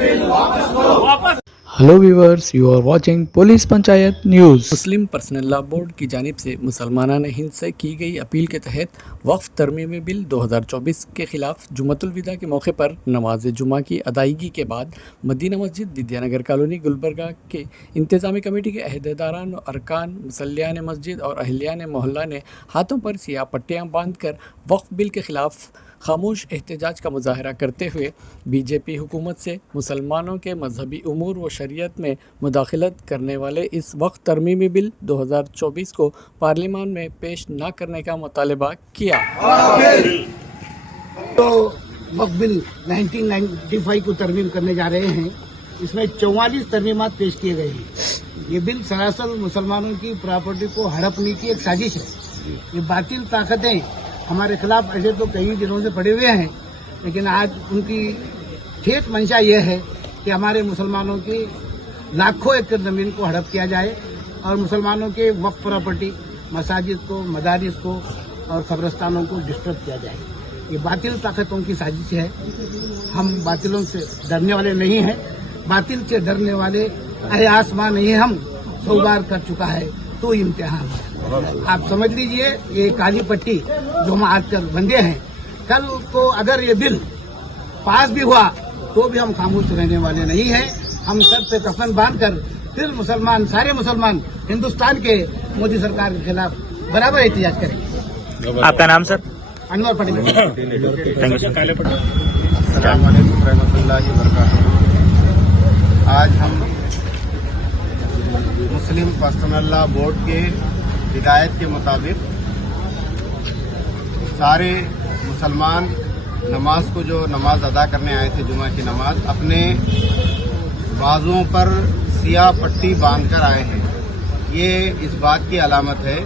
Hello viewers, you are watching police panchayat news. Muslim personal law board की जानिब से मुसलमानान हिंद से की गई अपील के तहत वक्फ तरमीमी बिल 2024 के खिलाफ जुमतुल विदा के मौके पर नमाज जुमा की अदायगी के बाद मदीना मस्जिद विद्यानगर कॉलोनी गुलबर्गा के इंतजामी कमेटी के अहदेदारान, अरकान, मुसल्लियान मस्जिद और अहलियान मोहल्ला ने हाथों पर सियाह पट्टियाँ बांध कर वक्फ बिल के खिलाफ खामोश एहतजाज का मुजाहरा करते हुए बीजेपी हुकूमत से मुसलमानों के मजहबी उमूर व शरीयत में मुदाखलत करने वाले इस वक्त तरमीमी बिल 2024 को पार्लियामान में पेश न करने का मुतालबा किया। तो वक्फ बिल 1995 को तरमीम करने जा रहे हैं। इसमें 44 तरमीमात पेश किए गए हैं। ये बिल सरासर मुसलमानों की प्रॉपर्टी को हड़पने की एक साजिश है। ये बातिल ताकतें हमारे खिलाफ ऐसे तो कई दिनों से पड़े हुए हैं, लेकिन आज उनकी ठेठ मंशा ये है कि हमारे मुसलमानों की लाखों एकड़ ज़मीन को हड़प किया जाए और मुसलमानों के वक्फ प्रॉपर्टी, मसाजिद को, मदारिस को और कब्रस्तानों को डिस्टर्ब किया जाए। ये बातिल ताकतों की साजिश है। हम बातिलों से डरने वाले नहीं हैं। बातिल से डरने वाले अहे आसमां नहीं, हम 100 बार कर चुका है तो इम्तिहान है। आप समझ लीजिए, ये काली पट्टी जो हम आज कर बंधे हैं, कल को अगर ये बिल पास भी हुआ तो भी हम खामोश रहने वाले नहीं हैं। हम सर पे कफन बांधकर फिर मुसलमान, सारे मुसलमान हिंदुस्तान के मोदी सरकार के खिलाफ बराबर एहतिजाज करेंगे। आपका नाम sir? Anwar Patel. Thank you sir. अस्सलाम वालेकुम रहमतुल्लाहि व बरकातहू। आज हम मुस्लिम पर्सनल लॉ बोर्ड के हिदायत के मुताबिक सारे मुसलमान नमाज को, जो नमाज अदा करने आए थे जुमा की नमाज, अपने बाजुओं पर सियाह पट्टी बांधकर आए हैं। ये इस बात की अलामत है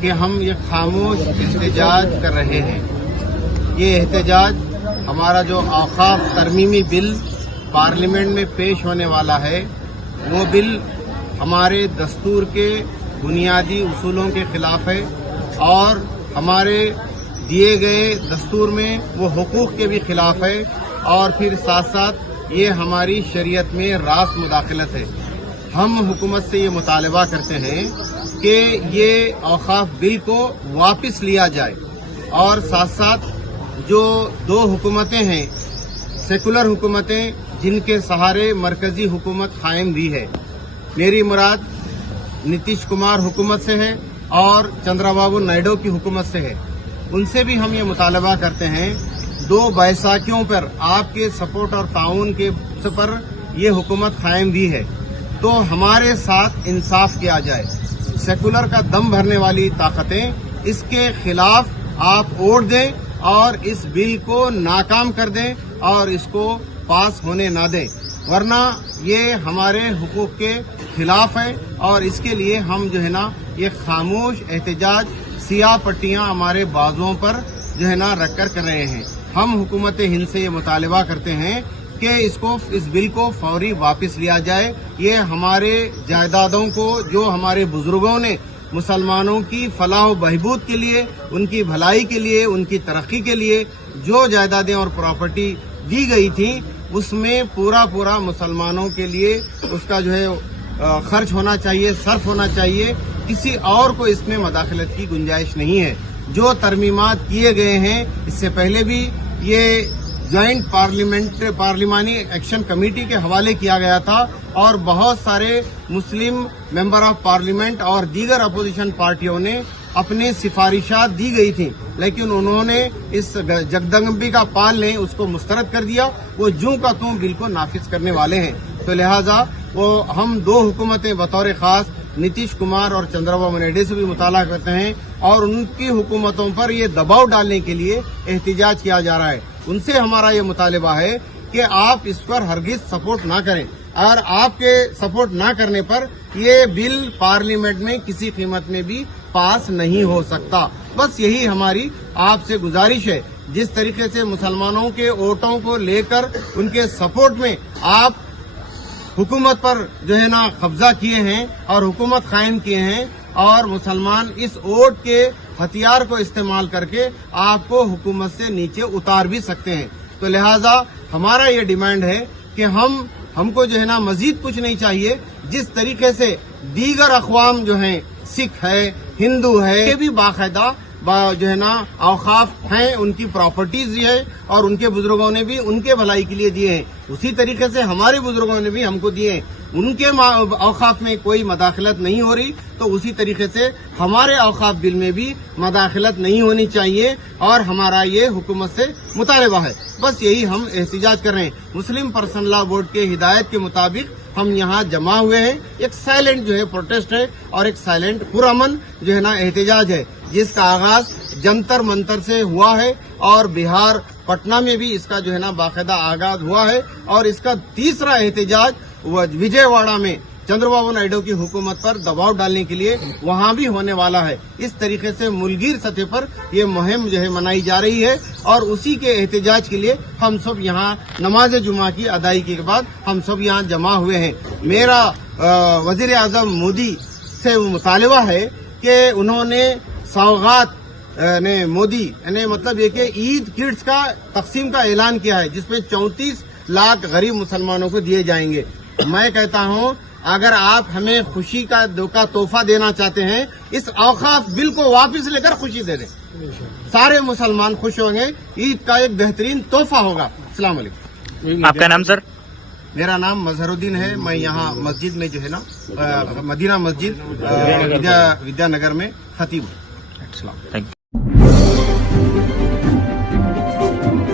कि हम ये खामोश एहतजाज कर रहे हैं। ये एहतजाज हमारा जो औकाफ तरमीमी बिल पार्लियामेंट में पेश होने वाला है, वो बिल हमारे दस्तूर के बुनियादी उसूलों के खिलाफ है और हमारे दिए गए दस्तूर में वो हुकूक के भी खिलाफ है और फिर साथ साथ ये हमारी शरीयत में रास मुदाखलत है। हम हुकूमत से ये मुतालबा करते हैं कि ये औकाफ बिल को वापस लिया जाए और साथ साथ जो दो हुकूमतें हैं, सेकुलर हुकूमतें, जिनके सहारे मरकजी हुकूमत कायम भी है, मेरी मुराद नीतीश कुमार हुकूमत से है और चंद्रबाबू नायडू की हुकूमत से है, उनसे भी हम ये मुतालबा करते हैं, दो बैसाखियों पर आपके सपोर्ट और ताउन के पर ये हुकूमत कायम भी है, तो हमारे साथ इंसाफ किया जाए। सेकुलर का दम भरने वाली ताकतें, इसके खिलाफ आप वोट दें और इस बिल को नाकाम कर दें और इसको पास होने ना दें, वरना ये हमारे हुकूक के खिलाफ है और इसके लिए हम जो है ना ये खामोश एहतजाज सियाह पट्टियां हमारे बाजुओं पर जो है ना रखकर कर रहे हैं। हम हुकूमत हिंद से ये मुतालबा करते हैं कि इस बिल को फौरी वापस लिया जाए। ये हमारे जायदादों को, जो हमारे बुजुर्गों ने मुसलमानों की फलाह बहबूद के लिए, उनकी भलाई के लिए, उनकी तरक्की के लिए जो जायदादें और प्रॉपर्टी दी गई थी, उसमें पूरा मुसलमानों के लिए उसका जो है खर्च होना चाहिए, सर्फ होना चाहिए। किसी और को इसमें मदाखलत की गुंजाइश नहीं है। जो तरमीमात किए गए हैं, इससे पहले भी ये ज्वाइंट पार्लिमानी एक्शन कमेटी के हवाले किया गया था और बहुत सारे मुस्लिम मेंबर ऑफ पार्लियामेंट और दीगर अपोजिशन पार्टियों ने अपनी सिफारिशात दी गई थी, लेकिन उन्होंने इस जगदम्बिका पाल ने उसको मुस्तरद कर दिया। वो जूं का तूं बिल को नाफिज करने वाले हैं। तो लिहाजा वो हम दो हुकूमतें बतौर खास नीतीश कुमार और चंद्रबाबू नायडू से भी मुताला करते हैं और उनकी हुकूमतों पर ये दबाव डालने के लिए एहतिजाज किया जा रहा है। उनसे हमारा ये मुतालबा है कि आप इस पर हरगिज सपोर्ट ना करें और आपके सपोर्ट ना करने पर ये बिल पार्लियामेंट में किसी कीमत में भी पास नहीं हो सकता। बस यही हमारी आपसे गुजारिश है। जिस तरीके से मुसलमानों के वोटों को लेकर उनके सपोर्ट में आप हुकूमत पर जो है ना कब्जा किए हैं और हुकूमत कायम किए हैं और मुसलमान इस वोट के हथियार को इस्तेमाल करके आपको हुकूमत से नीचे उतार भी सकते हैं। तो लिहाजा हमारा ये डिमांड है کہ ہم کو جو ہے نا مزید کچھ نہیں چاہیے. جس طریقے سے دیگر اقوام جو ہیں سکھ ہے ہندو ہے یہ بھی باقاعدہ جو ہے نا اوقاف ہیں ان کی پراپرٹیز بھی ہے اور ان کے بزرگوں نے بھی ان کے بھلائی کے لیے دیے ہیں. اسی طریقے سے ہمارے بزرگوں نے بھی ہم کو دیے ہیں. ان کے اوقاف میں کوئی مداخلت نہیں ہو رہی تو اسی طریقے سے ہمارے اوقاف بل میں بھی مداخلت نہیں ہونی چاہیے اور ہمارا یہ حکومت سے مطالبہ ہے. بس یہی ہم احتجاج کر رہے ہیں. مسلم پرسنل لا بورڈ کے ہدایت کے مطابق ہم یہاں جمع ہوئے ہیں. ایک سائلنٹ جو ہے پروٹیسٹ ہے اور ایک سائلنٹ پرامن جو ہے نا احتجاج ہے جس کا آغاز جنتر منتر سے ہوا ہے اور بہار پٹنہ میں بھی اس کا جو ہے نا باقاعدہ آغاز ہوا ہے اور اس کا تیسرا احتجاج وجے واڑہ میں چندر بابو نائیڈو کی حکومت پر دباؤ ڈالنے کے لیے وہاں بھی ہونے والا ہے. اس طریقے سے ملگیر سطح پر یہ مہم جو ہے منائی جا رہی ہے اور اسی کے احتجاج کے لیے ہم سب یہاں نماز جمعہ کی ادائیگی کے بعد ہم سب یہاں جمع ہوئے ہیں. میرا وزیر اعظم مودی سے مطالبہ ہے کہ انہوں نے سوغات مودی مطلب یہ کہ عید کٹس کا تقسیم کا اعلان کیا ہے جس میں 34 لاکھ غریب مسلمانوں کو دیے جائیں گے. میں کہتا ہوں اگر آپ ہمیں خوشی کا تحفہ دینا چاہتے ہیں اس اوقاف بل کو واپس لے کر خوشی دے دیں. سارے مسلمان خوش ہوں گے. عید کا ایک بہترین تحفہ ہوگا. السلام علیکم. آپ کا نام سر؟ میرا نام مظہر الدین ہے. میں یہاں مسجد میں جو ہے نا مدینہ مسجد ودیا نگر میں خطیب ہوں. Thank you.